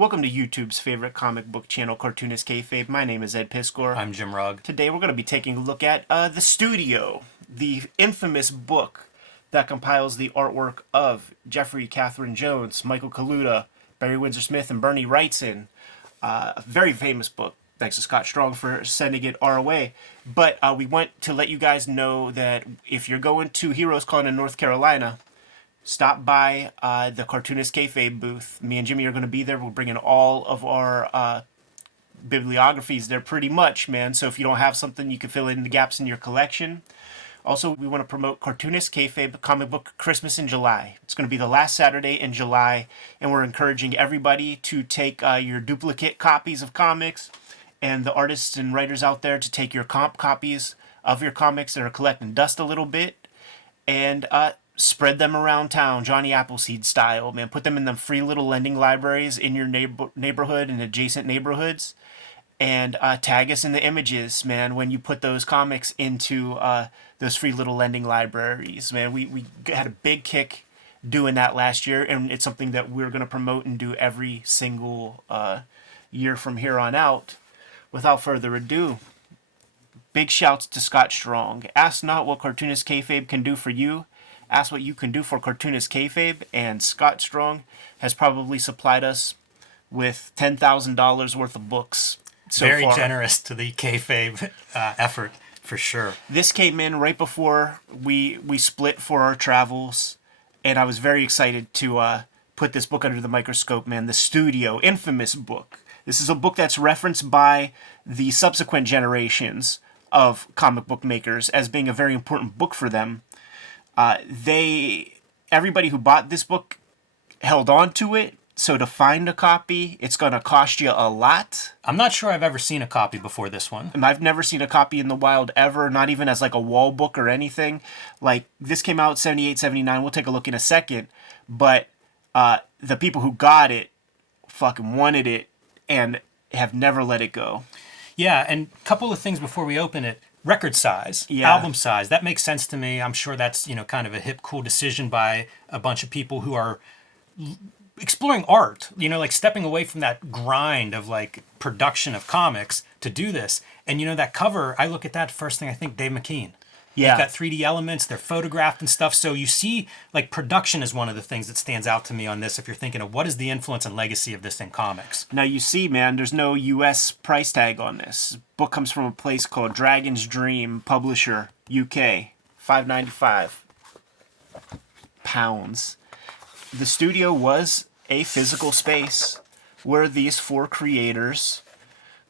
Welcome to YouTube's favorite comic book channel, Cartoonist Kayfabe. My name is Ed Piskor. I'm Jim Rugg. Today we're going to be taking a look at The Studio, the infamous book that compiles the artwork of Jeffrey Catherine Jones, Michael Kaluta, Barry Windsor Smith, and Bernie Wrightson. A very famous book. Thanks to Scott Strong for sending it our way. But we want to let you guys know that if you're going to Heroes Con in North Carolina, stop by the Cartoonist Kayfabe booth. Me and Jimmy are going to be there. We're bringing all of our bibliographies there pretty much, man. So if you don't have something, you can fill in the gaps in your collection. Also, we want to promote Cartoonist Kayfabe Comic Book Christmas in July. It's going to be the last Saturday in July, and we're encouraging everybody to take your duplicate copies of comics and the artists and writers out there to take your comp copies of your comics that are collecting dust a little bit and spread them around town, Johnny Appleseed style, man. Put them in them free little lending libraries in your neighborhood and adjacent neighborhoods. And tag us in the images, man, when you put those comics into those free little lending libraries, man. We had a big kick doing that last year, and it's something that we're going to promote and do every single year from here on out. Without further ado, big shouts to Scott Strong. Ask not what Cartoonist Kayfabe can do for you. Ask what you can do for Cartoonist Kayfabe, and Scott Strong has probably supplied us with $10,000 worth of books so Very far. generous to the Kayfabe effort, for sure. This came in right before we split for our travels, and I was very excited to put this book under the microscope, man. The Studio, infamous book. This is a book that's referenced by the subsequent generations of comic book makers as being a very important book for them. Everybody who bought this book held on to it. So to find a copy, it's going to cost you a lot. I'm not sure I've ever seen a copy before this one. And I've never seen a copy in the wild ever, not even as like a wall book or anything. Like, this came out 78, 79. We'll take a look in a second. But the people who got it fucking wanted it and have never let it go. Yeah, and a couple of things before we open it. Record size, Yeah. album size, that makes sense to me. I'm sure that's, kind of a hip, cool decision by a bunch of people who are exploring art, like stepping away from that grind of like production of comics to do this. And that cover, I look at that first thing, I think Dave McKean. Yeah. They've got 3D elements, they're photographed and stuff. So you see, like, production is one of the things that stands out to me on this if you're thinking of what is the influence and legacy of this in comics. Now you see, man, there's no U.S. price tag on this. Book comes from a place called Dragon's Dream Publisher, UK. £5.95. The studio was a physical space where these four creators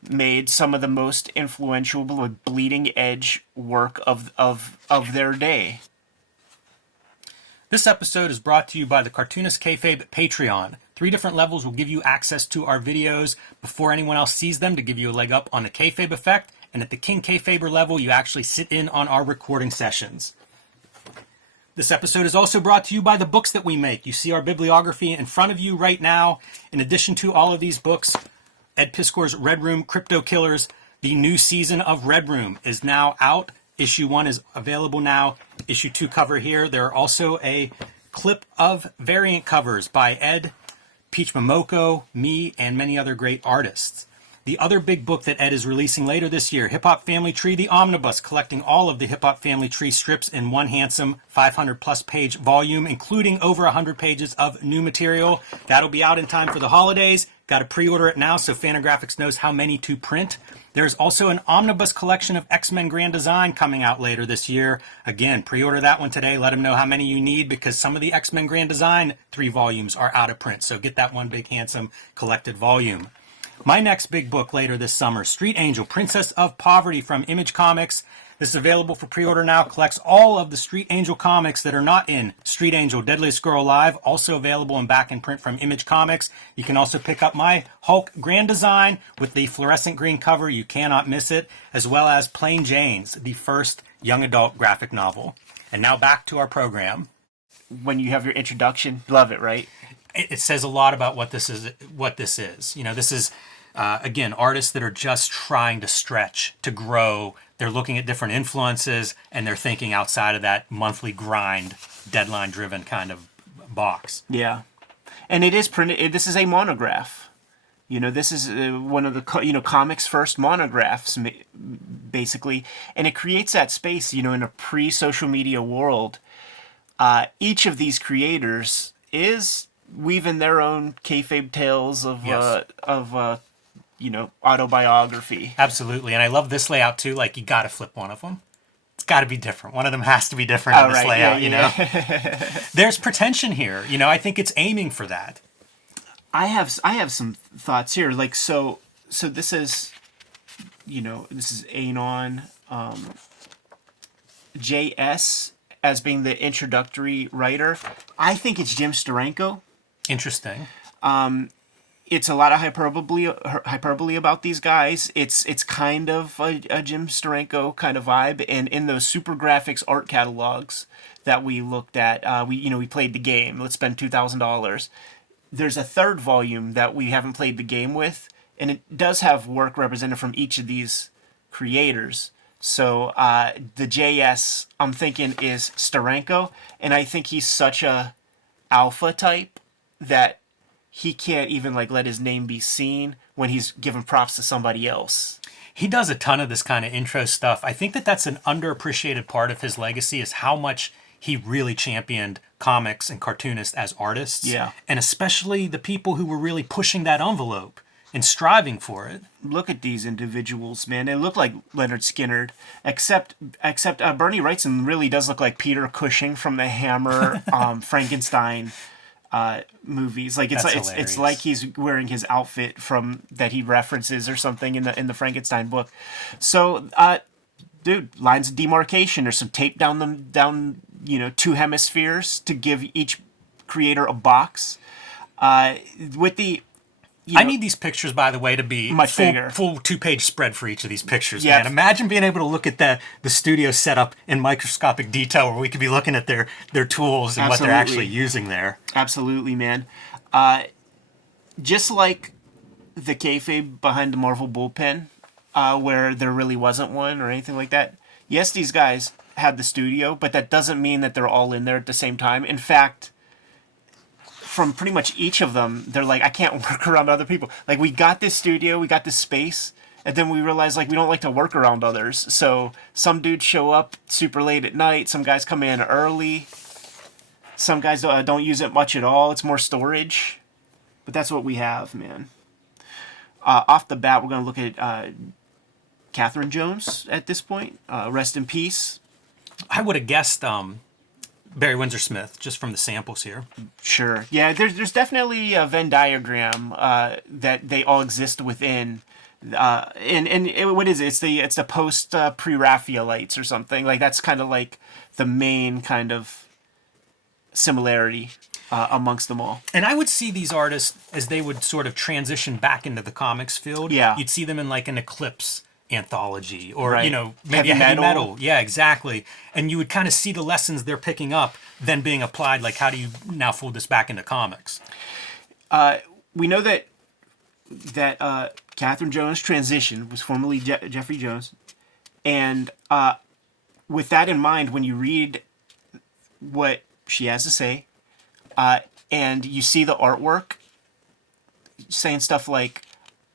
made some of the most influential, bleeding edge work of their day. This episode is brought to you by the Cartoonist Kayfabe Patreon. 3 different levels will give you access to our videos before anyone else sees them to give you a leg up on the Kayfabe effect. And at the King Kayfaber level, you actually sit in on our recording sessions. This episode is also brought to you by the books that we make. You see our bibliography in front of you right now. In addition to all of these books, Ed Piskor's Red Room Crypto Killers, the new season of Red Room is now out. Issue 1 is available now. Issue 2 cover here. There are also a clip of variant covers by Ed, Peach Momoko, me, and many other great artists. The other big book that Ed is releasing later this year, Hip Hop Family Tree, the Omnibus, collecting all of the Hip Hop Family Tree strips in one handsome 500-plus page volume, including over 100 pages of new material. That'll be out in time for the holidays. Got to pre-order it now so Fantagraphics knows how many to print. There's also an omnibus collection of X-Men Grand Design coming out later this year. Again, pre-order that one today. Let them know how many you need because some of the X-Men Grand Design 3 volumes are out of print. So get that one big, handsome collected volume. My next big book later this summer, Street Angel, Princess of Poverty from Image Comics. This is available for pre-order now. Collects all of the Street Angel comics that are not in Street Angel, Deadliest Girl Alive. Also available in back in print from Image Comics. You can also pick up my Hulk Grand Design with the fluorescent green cover. You cannot miss it. As well as Plain Jane's, the first young adult graphic novel. And now back to our program. When you have your introduction, love it, right? It says a lot about what this is. This is, again, artists that are just trying to stretch, to grow. They're looking at different influences, and they're thinking outside of that monthly grind, deadline-driven kind of box. Yeah. And it is printed. This is a monograph. This is one of the comics first monographs, basically, and it creates that space. In a pre-social media world, each of these creators is weaving their own kayfabe tales of Yes. Autobiography. Absolutely. And I love this layout too. Like, you got to flip one of them. It's got to be different. One of them has to be different in this layout, There's pretension here. I think it's aiming for that. I have some thoughts here. Like, so this is, this is Anon, JS as being the introductory writer. I think it's Jim Steranko. Interesting. It's a lot of hyperbole about these guys. It's kind of a Jim Steranko kind of vibe. And in those super graphics art catalogs that we looked at, we played the game. Let's spend $2,000. There's a third volume that we haven't played the game with, and it does have work represented from each of these creators. So the JS, I'm thinking, is Steranko, and I think he's such a alpha type that he can't even let his name be seen when he's giving props to somebody else. He does a ton of this kind of intro stuff. I think that that's an underappreciated part of his legacy, is how much he really championed comics and cartoonists as artists. Yeah. And especially the people who were really pushing that envelope and striving for it. Look at these individuals, man. They look like Leonard Skinner, except Bernie Wrightson really does look like Peter Cushing from the Hammer Frankenstein movies. It's like he's wearing his outfit from that he references or something in the Frankenstein book. So dude, lines of demarcation. There's some tape down two hemispheres to give each creator a box. With the I need these pictures, by the way, to be much bigger. Full 2-page spread for each of these pictures, Yeah. man. Imagine being able to look at the studio setup in microscopic detail, where we could be looking at their tools and what they're actually using there. Absolutely, man. Just like the kayfabe behind the Marvel bullpen, where there really wasn't one or anything like that. Yes, these guys had the studio, but that doesn't mean that they're all in there at the same time. In fact, from pretty much each of them, they're like, I can't work around other people. Like, we got this studio, we got this space, and then we realized, we don't like to work around others. So some dudes show up super late at night, some guys come in early, some guys don't use it much at all. It's more storage. But that's what we have, man. Off the bat, we're going to look at Catherine Jones at this point. Rest in peace. I would have guessed Barry Windsor Smith, just from the samples here. Sure. Yeah, there's definitely a Venn diagram that they all exist within. What is it? It's the post pre-Raphaelites or something. That's kind of like the main kind of similarity amongst them all. And I would see these artists as they would sort of transition back into the comics field. Yeah. You'd see them in an Eclipse anthology, or Right. maybe a heavy metal. Yeah, exactly. And you would kind of see the lessons they're picking up then being applied. How do you now fold this back into comics? We know that Catherine Jones' transition was formerly Jeffrey Jones, and with that in mind, when you read what she has to say, and you see the artwork saying stuff like,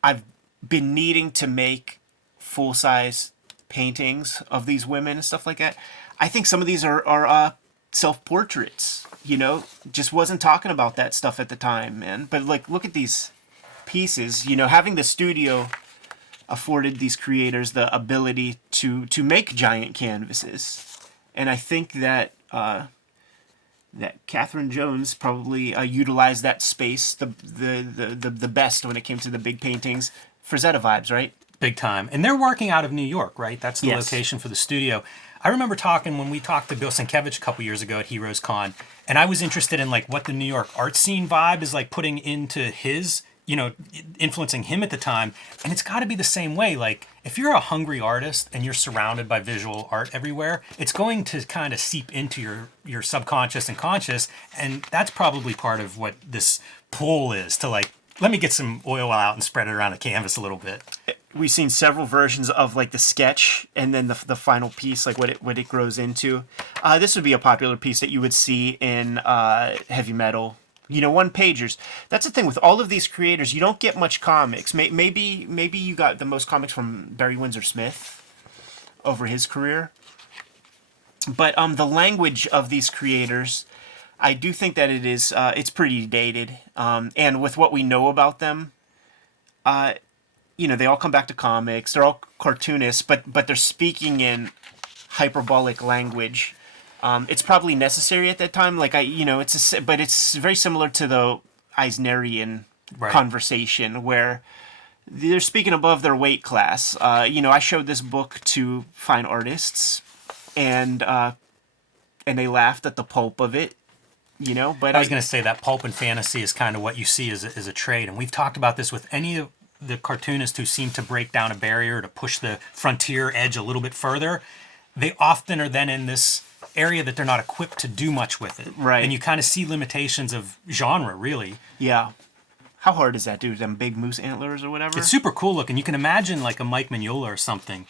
I've been needing to make full-size paintings of these women and stuff like that. I think some of these are self-portraits, just wasn't talking about that stuff at the time, man. But look at these pieces, having the studio afforded these creators the ability to make giant canvases. And I think that that Catherine Jones probably utilized that space the best when it came to the big paintings. Frazetta vibes, right? Big time. And they're working out of New York, right? That's the Yes. location for the studio. I remember when we talked to Bill Sienkiewicz a couple years ago at Heroes Con, and I was interested in what the New York art scene vibe is putting into his, influencing him at the time. And it's got to be the same way. If you're a hungry artist and you're surrounded by visual art everywhere, it's going to kind of seep into your subconscious and conscious. And that's probably part of what this pull is to let me get some oil out and spread it around a canvas a little bit. We've seen several versions of the sketch and then the final piece, what it grows into. This would be a popular piece that you would see in heavy metal One pagers. That's the thing with all of these creators. You don't get much comics. Maybe you got the most comics from Barry Windsor Smith over his career. But the language of these creators, I do think that it's pretty dated. And with what we know about them, they all come back to comics. They're all cartoonists, but they're speaking in hyperbolic language. It's probably necessary at that time. But it's very similar to the Eisnerian conversation where they're speaking above their weight class. I showed this book to fine artists, and they laughed at the pulp of it. But I was going to say that pulp and fantasy is kind of what you see as a trade, and we've talked about this with any of the cartoonists who seem to break down a barrier to push the frontier edge a little bit further. They often are then in this area that they're not equipped to do much with it. Right. And you kind of see limitations of genre, really. Yeah. How hard is that, dude? Them big moose antlers or whatever? It's super cool looking. You can imagine like a Mike Mignola or something.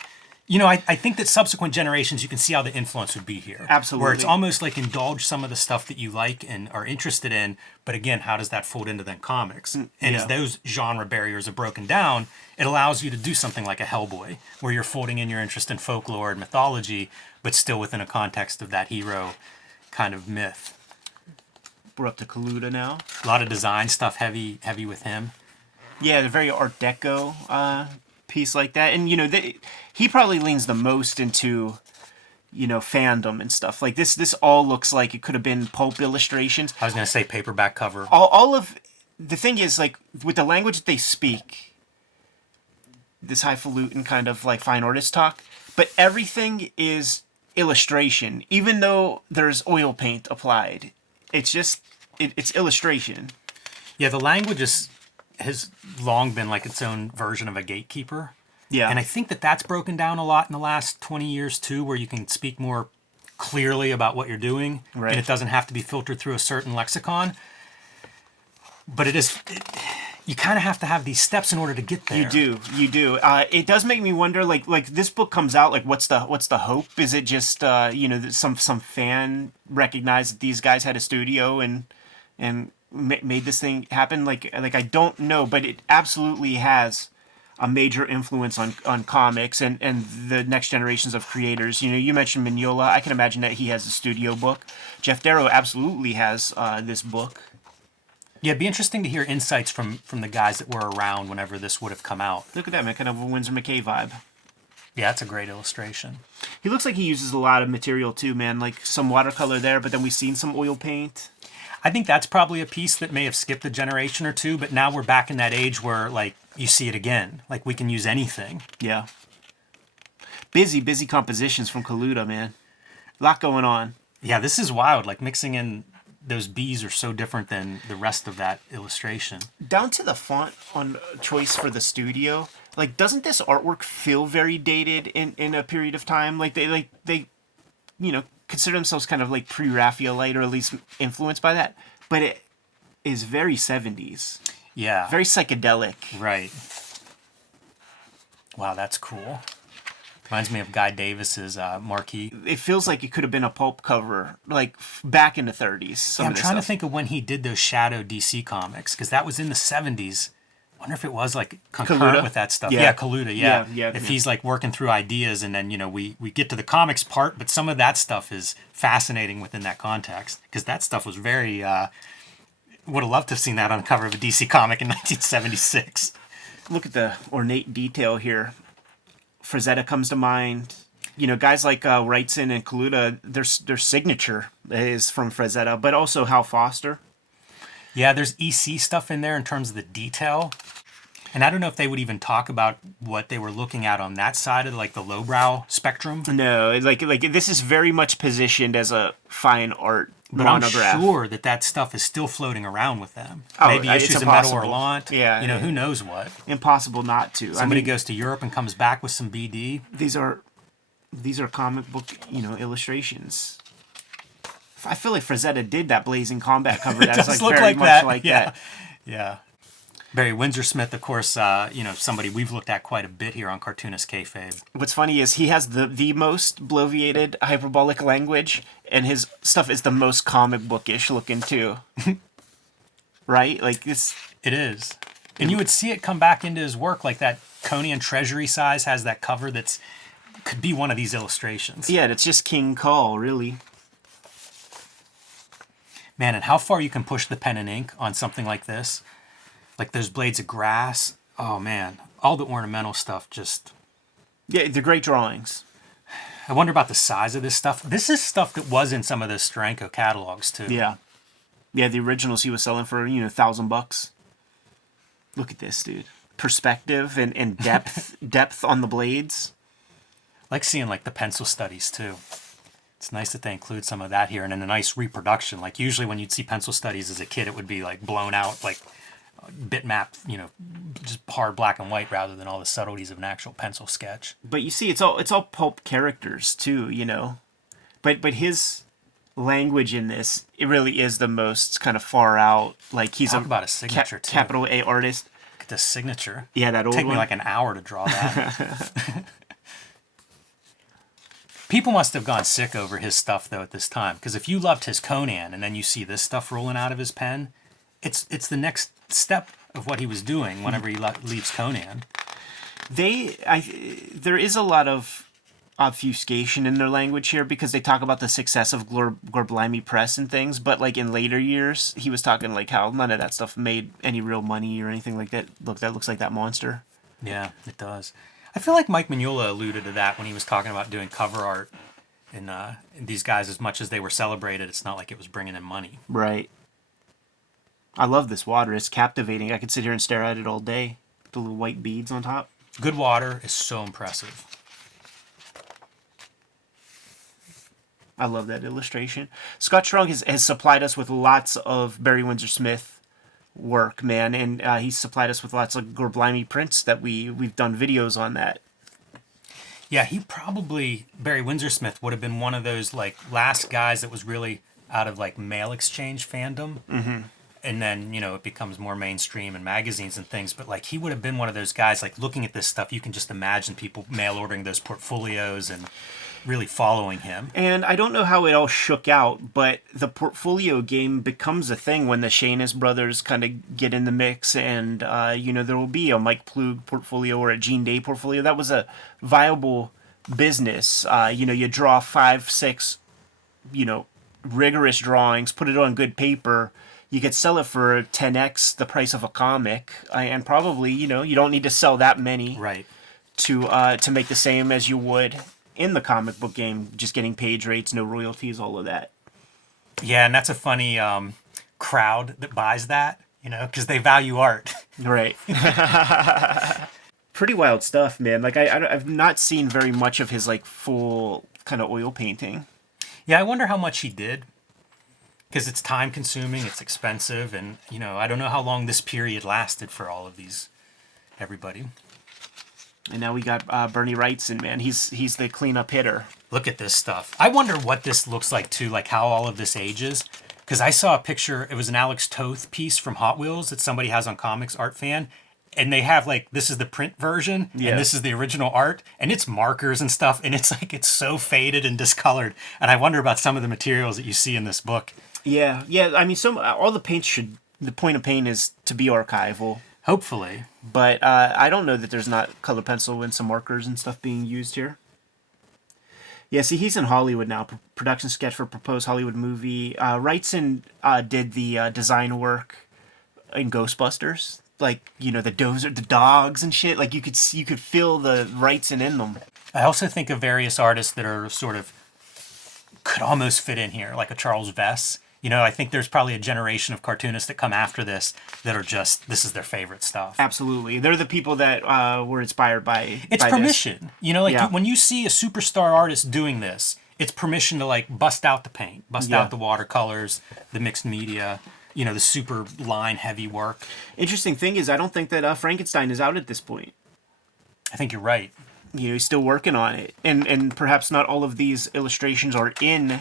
I think that subsequent generations, you can see how the influence would be here. Absolutely. Where it's almost like indulge some of the stuff that you like and are interested in, but again, how does that fold into then comics? And as those genre barriers are broken down, it allows you to do something like a Hellboy, where you're folding in your interest in folklore and mythology, but still within a context of that hero kind of myth. We're up to Kaluta now. A lot of design stuff, heavy with him. Yeah, the very Art Deco piece like that. And, he probably leans the most into, fandom and stuff. Like, this all looks like it could have been pulp illustrations. I was going to say paperback cover. All of... The thing is, like, with the language that they speak, this highfalutin kind of, like, fine artist talk, but everything is illustration, even though there's oil paint applied. It's just... It's illustration. Yeah, the language has long been like its own version of a gatekeeper. Yeah. And I think that that's broken down a lot in the last 20 years too, where you can speak more clearly about what you're doing. Right. And it doesn't have to be filtered through a certain lexicon. But you kind of have to have these steps in order to get there. You do. It does make me wonder, like this book comes out, like what's the hope? Is it just some fan recognized that these guys had a studio and made this thing happen? Like I don't know, but it absolutely has a major influence on comics and the next generations of creators. You mentioned Mignola. I can imagine that he has a studio book. Jeff Darrow absolutely has this book. Yeah, it'd be interesting to hear insights from the guys that were around whenever this would have come out. Look at that, man. Kind of a Winsor McKay vibe. Yeah, that's a great illustration. He looks like he uses a lot of material too, man. Like some watercolor there, but then we've seen some oil paint. I think that's probably a piece that may have skipped a generation or two, but now we're back in that age where, like, you see it again. Like, we can use anything. Yeah. Busy compositions from Kaluta, man. A lot going on. Yeah, this is wild. Like, mixing in those bees are so different than the rest of that illustration. Down to the font on choice for the studio. Like, doesn't this artwork feel very dated in a period of time? Like, they consider themselves kind of like pre-Raphaelite, or at least influenced by that. But it is very 70s. Yeah. Very psychedelic. Right. Wow, that's cool. Reminds me of Guy Davis's Marquee. It feels like it could have been a pulp cover, like back in the 30s. Yeah, I'm trying to think of when he did those Shadow DC comics, because that was in the 70s. I wonder if it was like concurrent Kaluta? With that stuff. Yeah. Kaluta, yeah. If he's like working through ideas and then, we get to the comics part, but some of that stuff is fascinating within that context, because that stuff was very... would have loved to have seen that on the cover of a DC comic in 1976. Look at the ornate detail here. Frazetta comes to mind. Guys like Wrightson and Kaluta, their signature is from Frazetta, but also Hal Foster. Yeah, there's EC stuff in there in terms of the detail. And I don't know if they would even talk about what they were looking at on that side of like the lowbrow spectrum. No, like this is very much positioned as a fine art but monograph. I'm sure that stuff is still floating around with them. Oh, Maybe it's issues of Metal impossible. Orlant. Yeah. Who knows what. Impossible not to. Somebody goes to Europe and comes back with some BD. These are comic book, illustrations. I feel like Frazetta did that Blazing Combat cover. That's like very much that. like yeah. that. Yeah. Barry Windsor Smith, of course, somebody we've looked at quite a bit here on Cartoonist Kayfabe. What's funny is he has the most bloviated hyperbolic language, and his stuff is the most comic bookish looking too. right? Like this. It is. And you would see it come back into his work, like that Conan Treasury Size has that cover that's could be one of these illustrations. Yeah, it's just King Cole, really. Man, and how far you can push the pen and ink on something like this. Like those blades of grass. Oh, man. All the ornamental stuff just... Yeah, they're great drawings. I wonder about the size of this stuff. This is stuff that was in some of the Steranko catalogs, too. Yeah. Yeah, the originals he was selling for, $1,000. Look at this, dude. Perspective and depth depth on the blades. I like seeing, like, the pencil studies, too. It's nice that they include some of that here, and in a nice reproduction. Like, usually when you'd see pencil studies as a kid, it would be, like, blown out, like, bitmap, just hard black and white rather than all the subtleties of an actual pencil sketch. But you see, it's all pulp characters, too, But his language in this, it really is the most kind of far out. Like, he's Talk about a signature, too. capital A artist. Look at this signature. Yeah, that old Take me one. like an hour to draw that. People must have gone sick over his stuff, though, at this time. Because if you loved his Conan and then you see this stuff rolling out of his pen, it's the next step of what he was doing whenever he leaves Conan. There is a lot of obfuscation in their language here because they talk about the success of Gorblimy Press and things, but like in later years, he was talking like how none of that stuff made any real money or anything like that. Look, that looks like that monster. Yeah, it does. I feel like Mike Mignola alluded to that when he was talking about doing cover art. And these guys, as much as they were celebrated, it's not like it was bringing in money. Right. I love this water. It's captivating. I could sit here and stare at it all day. The little white beads on top. Good water is so impressive. I love that illustration. Scott Strong has supplied us with lots of Barry Windsor Smith work, man, and he's supplied us with lots of Gorblimy prints that we've done videos on that. Yeah, he probably, Barry Windsor Smith, would have been one of those like last guys that was really out of like mail exchange fandom. Mm-hmm. And then, it becomes more mainstream in magazines and things. But like he would have been one of those guys, like looking at this stuff, you can just imagine people mail ordering those portfolios and really following him. And I don't know how it all shook out, but the portfolio game becomes a thing when the Shanis brothers kind of get in the mix, and there will be a Mike Plug portfolio or a Gene Day portfolio. That was a viable business. You draw 5, 6, rigorous drawings, put it on good paper. You could sell it for 10x the price of a comic, and probably you don't need to sell that many, right, to make the same as you would in the comic book game, just getting page rates, no royalties, all of that. Yeah, and that's a funny crowd that buys that, because they value art. Right. Pretty wild stuff, man. Like, I've not seen very much of his, like, full kind of oil painting. Yeah, I wonder how much he did, because it's time-consuming, it's expensive, and, I don't know how long this period lasted for all of these, everybody. And now we got Bernie Wrightson, man. He's the cleanup hitter. Look at this stuff. I wonder what this looks like, too, like how all of this ages. Because I saw a picture, it was an Alex Toth piece from Hot Wheels that somebody has on Comics Art Fan. And they have, like, this is the print version, and this is the original art. And it's markers and stuff, and it's, like, it's so faded and discolored. And I wonder about some of the materials that you see in this book. Yeah. I mean, all the paints the point of paint is to be archival. Hopefully. But I don't know that there's not color pencil and some markers and stuff being used here. Yeah, see, he's in Hollywood now. Production sketch for proposed Hollywood movie. Wrightson did the design work in Ghostbusters. Like, the the dogs and shit. Like, you could feel the Wrightson in them. I also think of various artists that are sort of, could almost fit in here, like a Charles Vess. I think there's probably a generation of cartoonists that come after this that are just, this is their favorite stuff. Absolutely. They're the people that were inspired by It's by permission. This. When you see a superstar artist doing this, it's permission to, like, bust out the paint, bust out the watercolors, the mixed media, the super line-heavy work. Interesting thing is, I don't think that Frankenstein is out at this point. I think you're right. He's still working on it. And perhaps not all of these illustrations are in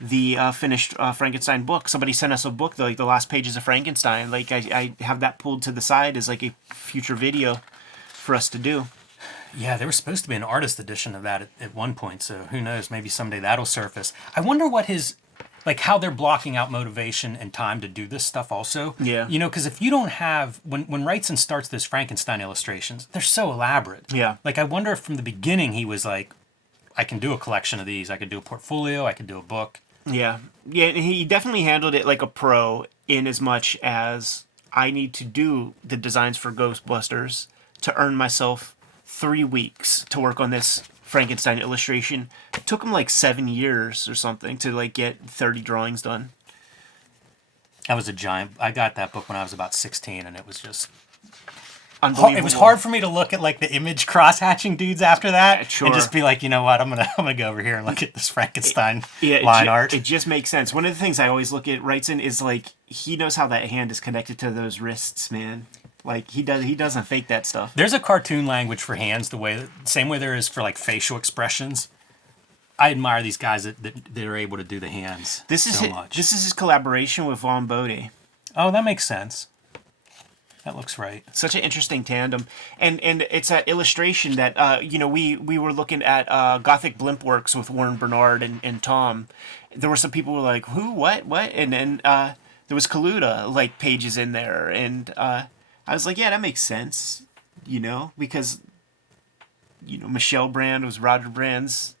the finished Frankenstein book. Somebody sent us a book, like the last pages of Frankenstein. Like, I have that pulled to the side as like a future video for us to do. Yeah, there was supposed to be an artist edition of that at one point, so who knows, maybe someday that'll surface. I wonder what his like how they're blocking out motivation and time to do this stuff also. Yeah. You know, because if you don't have, when Wrightson starts those Frankenstein illustrations, they're so elaborate. Yeah. Like, I wonder if from the beginning he was like, I can do a collection of these. I could do a portfolio. I could do a book. Yeah. Yeah, and he definitely handled it like a pro in as much as I need to do the designs for Ghostbusters to earn myself 3 weeks to work on this Frankenstein illustration. It took him like 7 years or something to like get 30 drawings done. That was a giant. I got that book when I was about 16, and it was just Unbelievable. it was hard for me to look at like the image cross-hatching dudes after that Sure. and just be like, you know what, I'm gonna go over here and look at this Frankenstein line art. It just makes sense. One of the things I always look at Wrightson is like he knows how that hand is connected to those wrists, man. Like he doesn't fake that stuff. There's a cartoon language for hands, same way there is for like facial expressions. I admire these guys that are able to do the hands much. This is his collaboration with Von Bode. Oh, that makes sense. That looks right. Such an interesting tandem, and it's an illustration that we were looking at Gothic Blimp Works with Warren Bernard and Tom. There were some people who were like, who, what, and then there was Kaluta like pages in there, and I was like, yeah, that makes sense, because Michelle Brand was Roger Brand's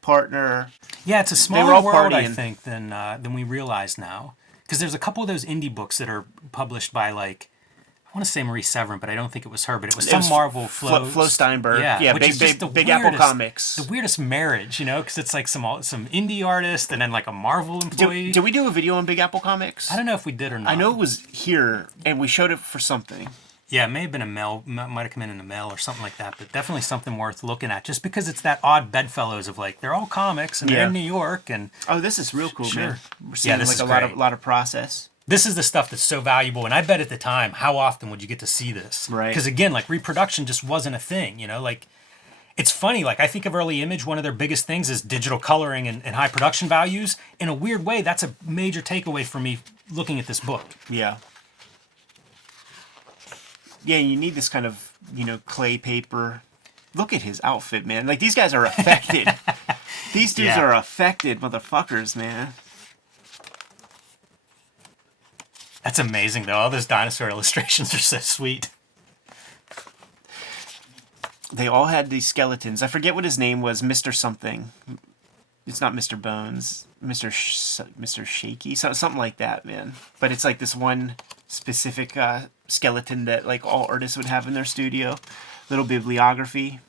partner. Yeah, it's a They were smaller all world, I partying. think, than we realize now. Because there's a couple of those indie books that are published by like, I want to say Marie Severin, but I don't think it was her. But it was some Marvel Flo Steinberg. Yeah, Big Apple Comics. The weirdest marriage, because it's like some indie artist and then like a Marvel employee. Did we do a video on Big Apple Comics? I don't know if we did or not. I know it was here, and we showed it for something. Yeah, it may have been a mail, might have come in the mail or something like that, but definitely something worth looking at, just because it's that odd bedfellows of like, they're all comics and they're in New York. And oh, this is real cool, man. We're seeing this like is a great. lot of process. This is the stuff that's so valuable, and I bet at the time, how often would you get to see this? Right. Because again, like reproduction just wasn't a thing, like it's funny, like I think of early Image, one of their biggest things is digital coloring and high production values. In a weird way, that's a major takeaway for me looking at this book. Yeah. Yeah, you need this kind of, clay paper. Look at his outfit, man. Like, these guys are affected. These dudes are affected motherfuckers, man. That's amazing, though. All those dinosaur illustrations are so sweet. They all had these skeletons. I forget what his name was, Mr. something. It's not Mr. Bones. Mr. Shaky? Something like that, man. But it's like this one specific skeleton that like all artists would have in their studio. Little bibliography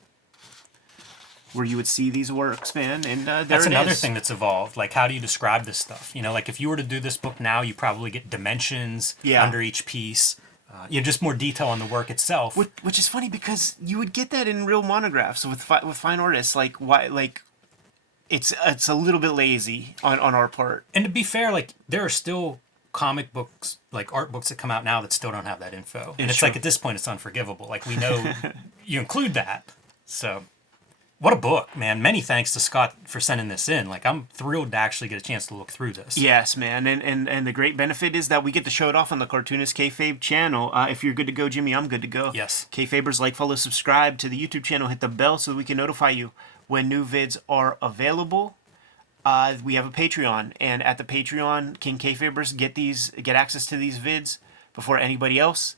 where you would see these works, man. And that's another thing that's evolved. Like, how do you describe this stuff? Like if you were to do this book now, you probably get dimensions under each piece. Just more detail on the work itself. Which is funny because you would get that in real monographs with fine artists. Like why? Like it's a little bit lazy on our part. And to be fair, like there are still comic books, like art books that come out now that still don't have that info. And it's like at this point, it's unforgivable. Like we know you include that. So what a book, man. Many thanks to Scott for sending this in. Like I'm thrilled to actually get a chance to look through this. Yes, man. And the great benefit is that we get to show it off on the Cartoonist Kayfabe channel. If you're good to go, Jimmy, I'm good to go. Yes. Kayfabers, like, follow, subscribe to the YouTube channel. Hit the bell so that we can notify you when new vids are available. We have a Patreon, and at the Patreon, King Kayfabers get access to these vids before anybody else.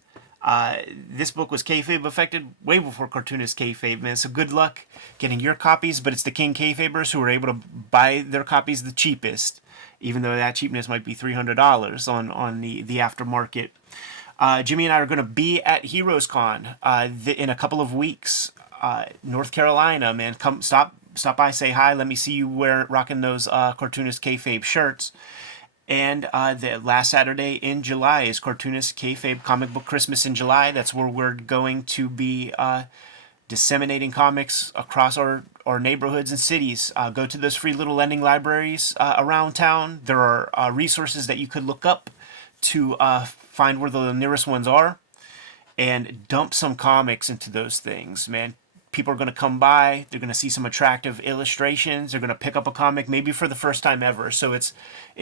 This book was Kayfabe affected way before Cartoonist Kayfabe, man. So good luck getting your copies, but it's the King Kayfabers who are able to buy their copies the cheapest, even though that cheapness might be $300 on the aftermarket. Jimmy and I are going to be at Heroes Con in a couple of weeks. North Carolina, man. Come stop by, say hi. Let me see you rocking those Cartoonist Kayfabe shirts. And the last Saturday in July is Cartoonist Kayfabe Comic Book Christmas in July. That's where we're going to be disseminating comics across our neighborhoods and cities. Go to those free little lending libraries around town. There are resources that you could look up to find where the nearest ones are, and dump some comics into those things, man. People are going to come by. They're going to see some attractive illustrations. They're going to pick up a comic maybe for the first time ever. So it's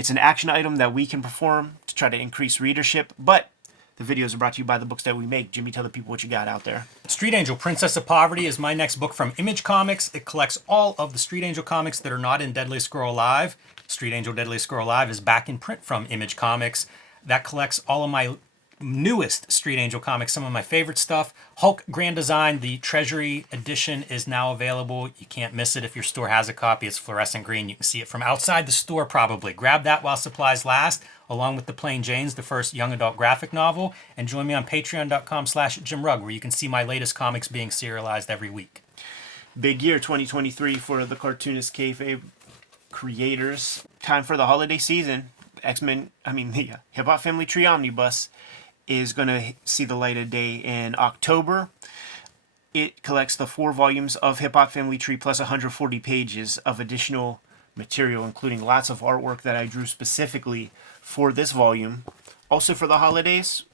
an action item that we can perform to try to increase readership. But the videos are brought to you by the books that we make. Jimmy, tell the people what you got out there. Street Angel, Princess of Poverty is my next book from Image Comics. It collects all of the Street Angel comics that are not in Deadliest Girl Alive. Street Angel Deadliest Squirrel Alive is back in print from Image Comics. That collects all of my newest Street Angel comics, some of my favorite stuff. Hulk Grand Design, the Treasury edition, is now available. You can't miss it if your store has a copy. It's fluorescent green. You can see it from outside the store probably. Grab that while supplies last, along with The Plain Janes, the first young adult graphic novel. And join me on patreon.com/JimRugg, where you can see my latest comics being serialized every week. Big year 2023 for the Cartoonist Kayfabe creators. Time for the holiday season. The Hip Hop Family Tree Omnibus is going to see the light of day in October. It collects the 4 volumes of Hip Hop Family Tree plus 140 pages of additional material, including lots of artwork that I drew specifically for this volume. Also for the holidays,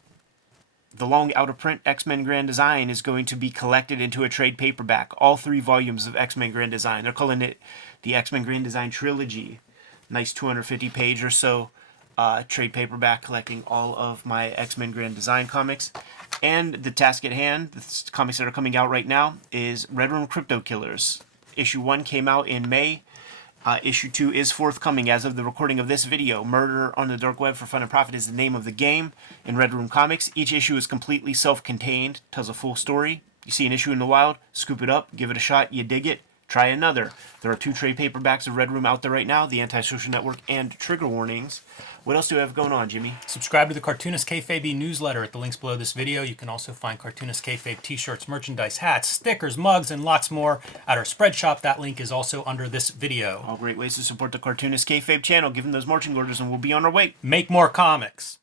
the long out-of-print X-Men Grand Design is going to be collected into a trade paperback. All 3 volumes of X-Men Grand Design. They're calling it the X-Men Grand Design Trilogy. Nice 250-page or so trade paperback collecting all of my X-Men Grand Design comics. And the task at hand, the comics that are coming out right now, is Red Room Crypto Killers. Issue 1 came out in May. Issue 2 is forthcoming as of the recording of this video. Murder on the Dark Web for Fun and Profit is the name of the game in Red Room Comics. Each issue is completely self-contained, tells a full story. You see an issue in the wild, scoop it up, give it a shot, you dig it, try another. There are 2 trade paperbacks of Red Room out there right now, The Antisocial Network and Trigger Warnings. What else do we have going on, Jimmy? Subscribe to the Cartoonist Kayfabe newsletter at the links below this video. You can also find Cartoonist Kayfabe t-shirts, merchandise, hats, stickers, mugs, and lots more at our spread shop. That link is also under this video. All great ways to support the Cartoonist Kayfabe channel. Give them those marching orders and we'll be on our way. Make more comics.